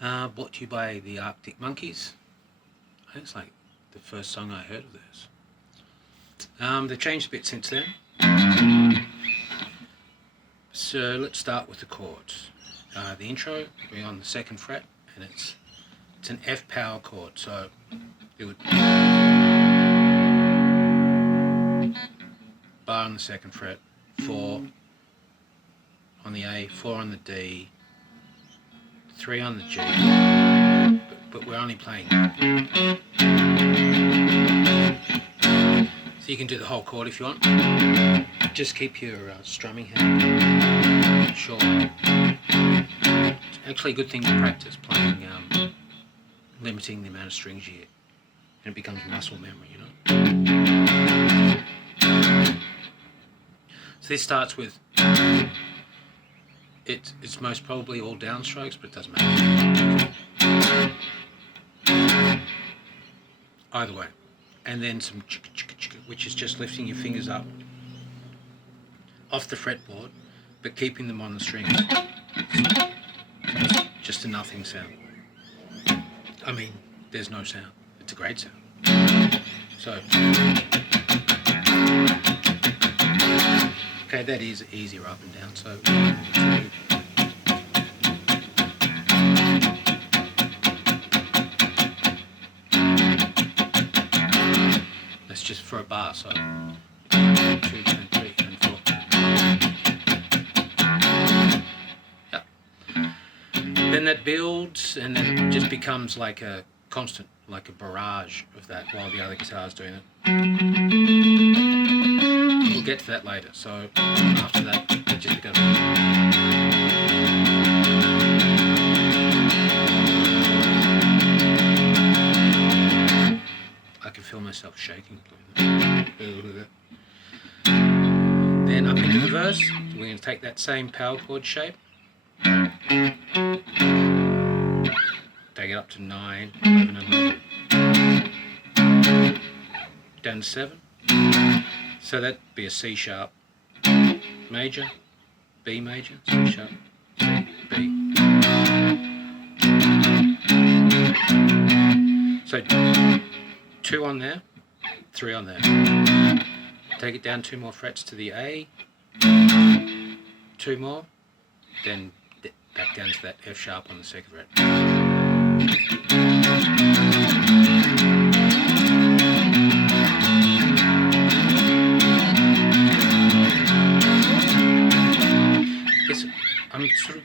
Brought to you by the Arctic Monkeys. I think it's like the first song I heard of theirs. They've changed a bit since then. So let's start with the chords. The intro, we're on the 2nd fret, and it's an F power chord. So it would bar on the 2nd fret, 4 on the A, 4 on the D, 3 on the G, but we're only playing. So you can do the whole chord if you want. Just keep your strumming hand short. It's actually a good thing to practice playing, limiting the amount of strings you get, and it becomes muscle memory, you know. So this starts with, it's most probably all downstrokes, but it doesn't matter. Either way. And then some chicka chicka chicka, which is just lifting your fingers up off the fretboard, but keeping them on the strings. Just a nothing sound. I mean, there's no sound. It's a great sound. So, okay, that is easier up and down. So, 1, 2. That's just for a bar, so 1, 2, and 3, and 4. Yep. Then that builds, and then it just becomes like a constant, like a barrage of that while the other guitar's doing it. We'll get to that later, so after that, it just becomes. I can feel myself shaking. Then up into the verse, we're going to take that same power chord shape, take it up to 9, 11 and 11, down to 7, so that'd be a C sharp major, B major, C sharp, C, B. So 2 on there, 3 on there. Take it down 2 more frets to the A, 2 more, then back down to that F sharp on the 2nd fret. Yes, I'm sort of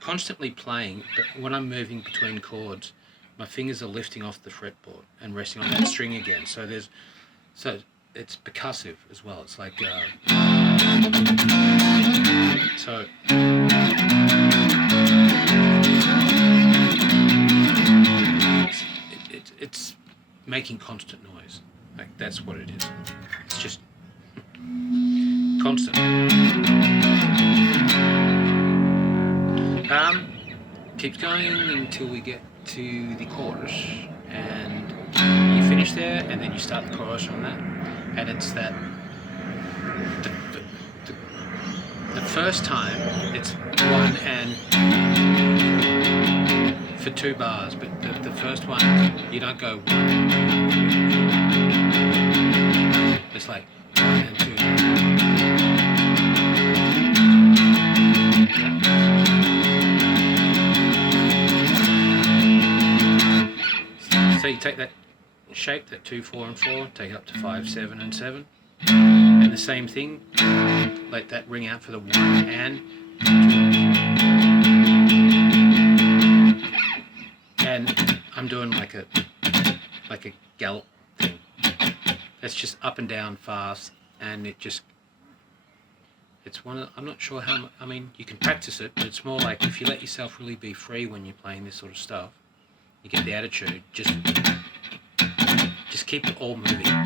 constantly playing, but when I'm moving between chords, my fingers are lifting off the fretboard and resting on that string again. So it's percussive as well. It's like so. It's making constant noise. Like that's what it is. It's just constant. Keeps going until we get to the chorus, and you finish there, and then you start the chorus from that, and it's that the first time it's 1 and for 2 bars, but the first one you don't go 1. It's like 1 and 2. So you take that shape, that 2, 4 and 4, take it up to 5, 7 and 7, and the same thing, let that ring out for the 1 and 2. And I'm doing like a gallop thing. That's just up and down fast, and it's one of, I'm not sure how, I mean, you can practice it, but it's more like if you let yourself really be free when you're playing this sort of stuff, you get the attitude, just keep it all moving. Now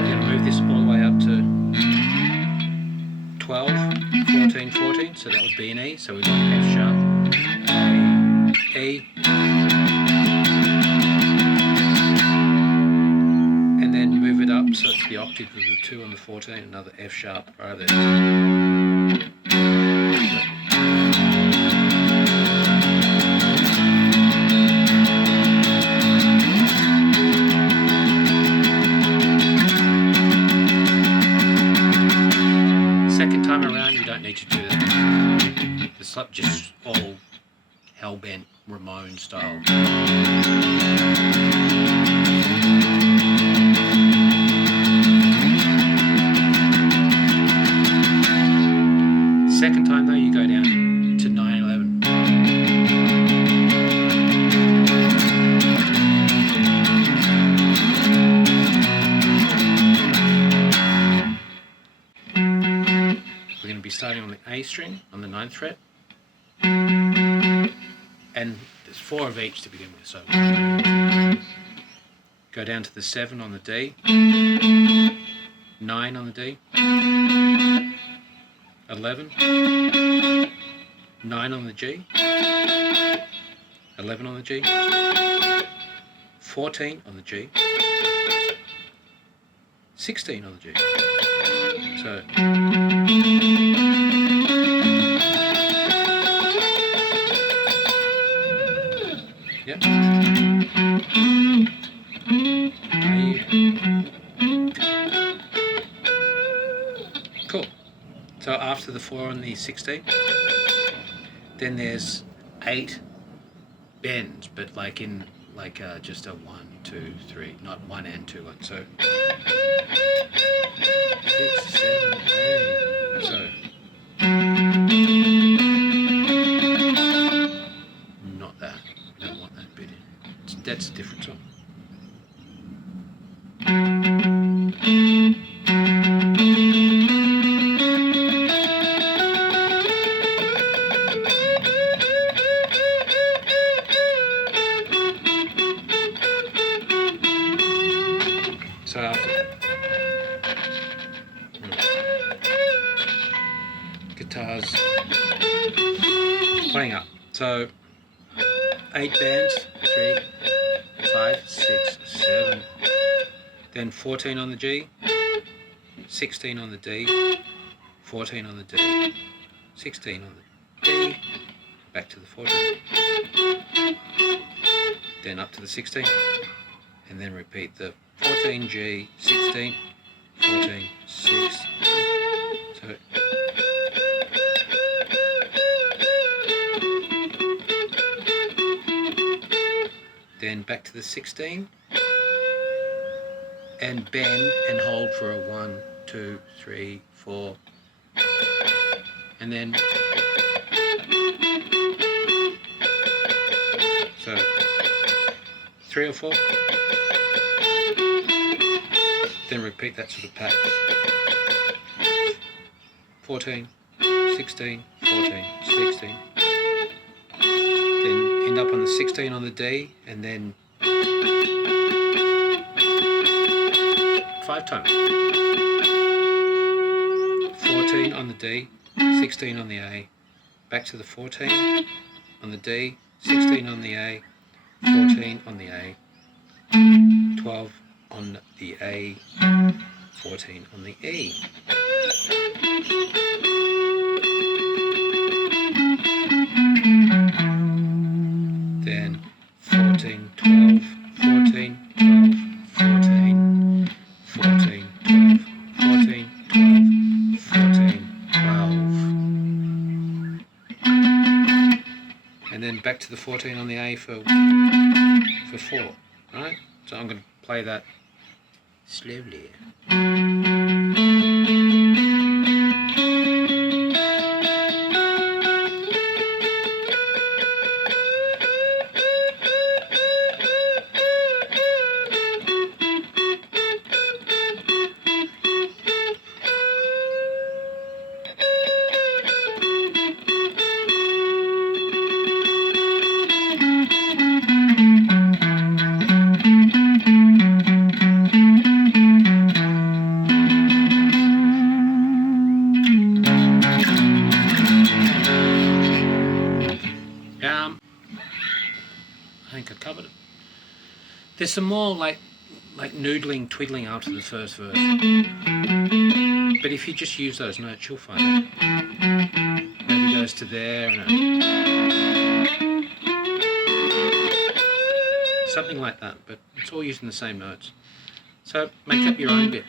we're going to move this all the way up to 12, 14, 14, so that would be an E, so we've got F sharp, A, E, and then move it up up, so it's the octave of the 2 on the 14, another F sharp right there. Second time around, you don't need to do that. It's like just all hell-bent Ramon style. Second time though, you go down to 9/11. We're going to be starting on the A string on the 9th fret, and there's 4 of each to begin with. So go down to the 7 on the D, 9 on the D, 11, 9 on the G, 11 on the G, 14 on the G, 16 on the G. So yep. Cool. So after the 4 on the 16, then there's 8 bends, but like in just a 1, 2, 3, not 1 and 2 1. So 6, 7, 8. So not that. I don't want that bit in. That's a different song. So after guitars playing up. So 8 bands, 3, 5, 6, 7. Then 14 on the G, 16 on the D, 14 on the D, 16 on the D, back to the 14. Then up to the 16, and then repeat the 14 G, 16, 14, 6. So then back to the 16, and bend and hold for a 1, 2, 3, 4, and then so 3 or 4. Then repeat that sort of pattern. 14, 16, 14, 16. Then end up on the 16 on the D, and then 5 times. 14 on the D, 16 on the A, back to the 14 on the D, 16 on the A, 14 on the A, 12 on the A, 14 on the E. Then 14, 12, 14, 12, 14, 14, 12, 14, 12, 14, 12. And then back to the 14 on the A for 4, right? So I'm going to play that slowly. I think I covered it. There's some more like like noodling, twiddling after the first verse. But if you just use those notes, you'll find it. Maybe goes to there and something like that. But it's all using the same notes. So make up your own bit.